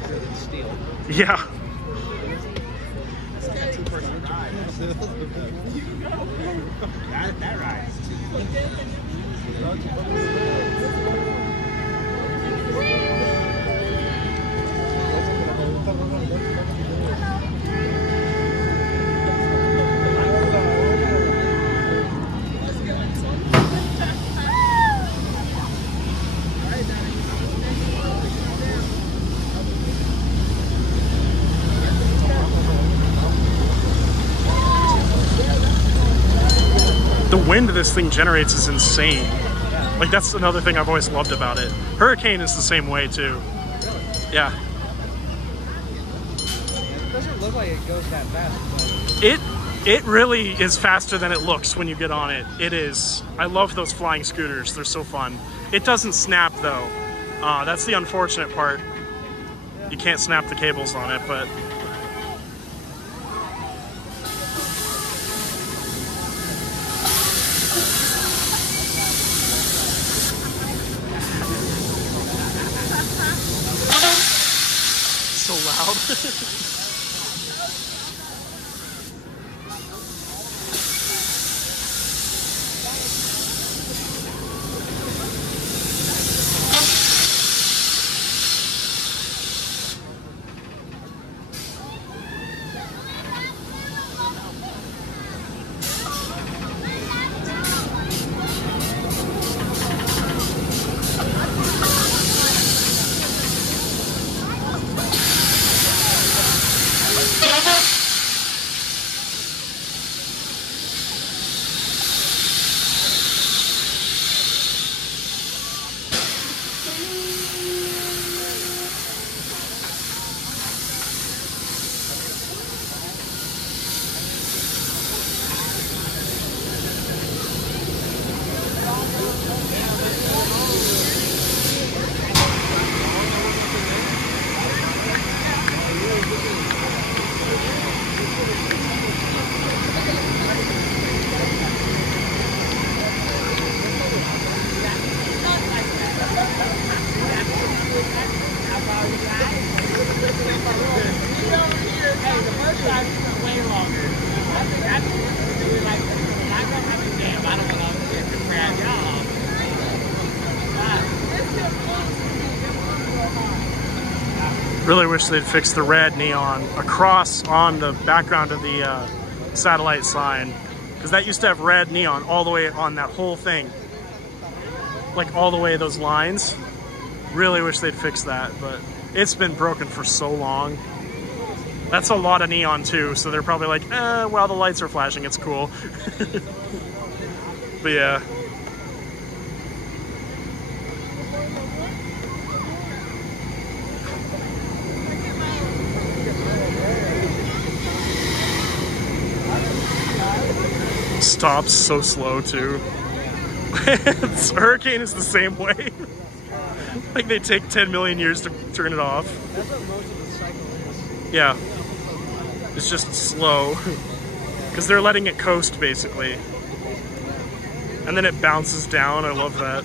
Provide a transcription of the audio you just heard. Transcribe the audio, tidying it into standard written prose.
safer than steel. Yeah. That rides. The wind this thing generates is insane. Like, that's another thing I've always loved about it. Hurricane is the same way too. Yeah. It doesn't look like it goes that fast, but It really is faster than it looks when you get on it. It is. I love those flying scooters. They're so fun. It doesn't snap though. That's the unfortunate part. You can't snap the cables on it, but so loud. Really wish they'd fix the red neon across on the background of the satellite sign, because that used to have red neon all the way on that whole thing, like all the way those lines. Really wish they'd fix that, but it's been broken for so long. That's a lot of neon too, so they're probably like, well, the lights are flashing, it's cool. But yeah. Stops so slow too. Hurricane is the same way. Like, they take 10 million years to turn it off. that's what most of the cycle is. Yeah. It's just slow. Because they're letting it coast, basically. And then it bounces down. I love that.